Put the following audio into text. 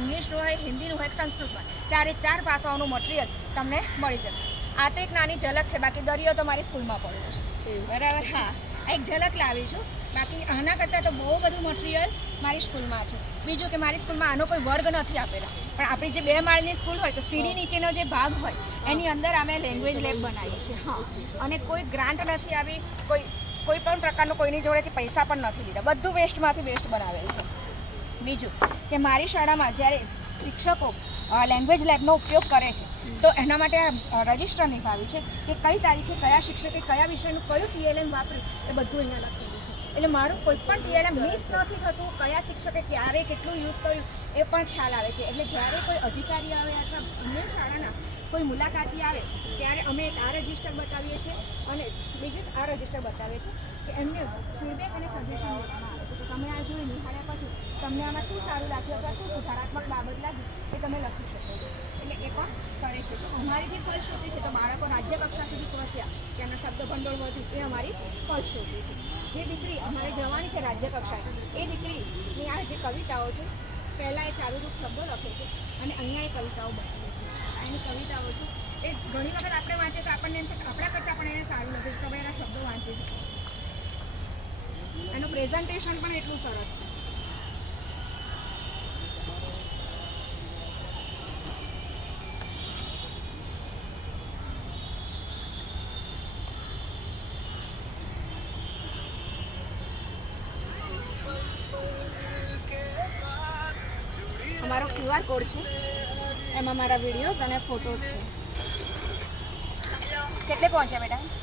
ઇંગ્લિશનું હોય, હિન્દીનું હોય, સંસ્કૃતમાં, ચારે ચાર ભાષાઓનું મટીરિયલ તમને મળી જશે. આ તો એક નાની ઝલક છે, બાકી દરિયો તો મારી સ્કૂલમાં પડ્યો છે, બરાબર. હા, એક ઝલક લાવી છું, બાકી આના કરતાં તો બહુ બધું મટીરિયલ મારી સ્કૂલમાં છે. બીજું કે મારી સ્કૂલમાં આનો કોઈ વર્ગ નથી આપેલા, પણ આપણી જે 2 માળની સ્કૂલ હોય તો સીડી નીચેનો જે ભાગ હોય એની અંદર અમે લેંગ્વેજ લેબ બનાવીએ છીએ. હા, અને કોઈ ગ્રાન્ટ નથી આવી, કોઈ પણ પ્રકારનું કોઈની જોડેથી પૈસા પણ નથી લીધા, બધું વેસ્ટમાંથી બેસ્ટ બનાવેલ છે. બીજું કે મારી શાળામાં જ્યારે શિક્ષકો લેંગ્વેજ લેબનો ઉપયોગ કરે છે તો એના માટે રજિસ્ટર નિભાવ્યું છે કે કઈ તારીખે કયા શિક્ષકે કયા વિષયનું કયું TLM વાપર્યું એ બધું અહીંયા લખેલું છે. એટલે મારું કોઈ પણ TLM મિસ નથી થતું, કયા શિક્ષકે ક્યારે કેટલું યુઝ કર્યું એ પણ ખ્યાલ આવે છે. એટલે જ્યારે કોઈ અધિકારી આવે અથવા અન્ય શાળાના કોઈ મુલાકાતી આવે ત્યારે અમે એક આ રજિસ્ટર બતાવીએ છીએ અને બીજું આ રજિસ્ટર બતાવીએ છીએ કે એમને ફીડબેક અને સજેશન લેવામાં આવે છે. તો તમે આ જોઈ નિહાળ્યા પછી તમને આમાં શું સારું લાગ્યું અથવા શું સુધારાત્મક બાબત લાગી એ તમે લખી શકો છો. એટલે એ પણ કરે છે. તો અમારી જે ફલશ્રુતિ છે તો બાળકો રાજ્ય કક્ષા સુધી પહોંચ્યા, ત્યાંના શબ્દ ભંડોળ વધ્યું, એ અમારી ફલશ્રુતિ છે. જે દીકરી અમારે જવાની છે રાજ્ય કક્ષાએ, એ દીકરીની આ જે કવિતાઓ છે, પહેલાં એ ચાલુરૂપ શબ્દો લખે છે અને અહીંયા એ કવિતાઓ બનાવે છે. એની કવિતાઓ છે એ ઘણી વખત આપણે વાંચીએ તો આપણને એમ છે કે આપણા કરતાં પણ એને સારું નથી, તમે એના શબ્દો વાંચી શકો. એનું પ્રેઝન્ટેશન પણ એટલું સરસ છે. અમારો QR કોડ છે, એમાં મારા વિડીયોઝ અને ફોટોઝ છે. કેટલે પહોંચ્યા બેટા?